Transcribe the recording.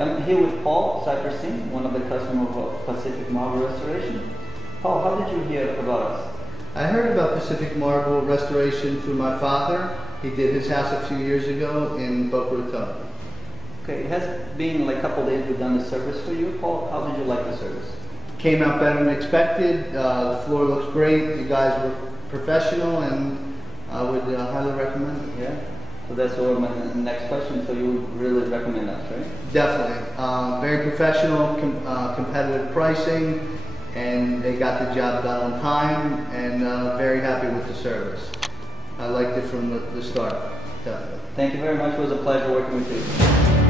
I'm here with Paul Saperstein, one of the customers of Pacific Marble Restoration. Paul, how did you hear about us? I heard about Pacific Marble Restoration through my father. He did his house a few years ago in Boca, Raton. Okay, it has been like a couple days we've done the service for you. Paul, how did you like the service? Came out better than expected. The floor looks great. You guys were professional, and I would highly recommend it. Yeah. So that's sort of my next question. So you really recommend us, right? Definitely. Very professional, competitive pricing, and they got the job done on time, and very happy with the service. I liked it from the start, definitely. Thank you very much. It was a pleasure working with you.